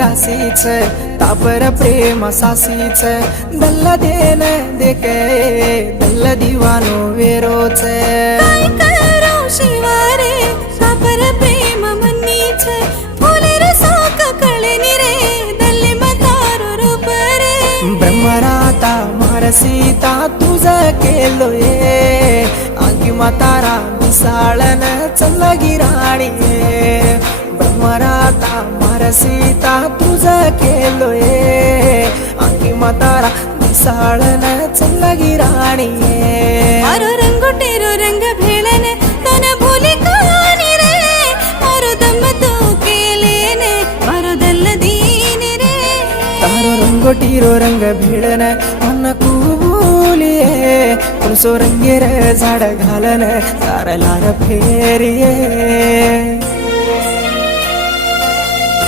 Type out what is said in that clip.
रासीच तापर प्रेम सासीच दल्ला देन देके दल्ला दीवानो वेरोच काय करो शिवारे तापर प्रेम मन्नीच फुले रसाक कळनी रे दल्ले मतारो रूप रे ब्रह्मराता मारसीता तुझा केलोये आगी म्हातारा मिसाळन चल्लगी राणी ब्रह्मराता मारसीता तुझा केलोये आगी म्हातारा मिसाळन चल्लगी राणी मारो रंगोटेरो रंग भेळने तन भूली कहानी रे मारो दम तू केलेने मारो दल्ल दीनी रे तारो रंगोटीरो रंग भेळन मन कुबुलिये कुणसो रंगेर झाड घालन तारलार फेरिये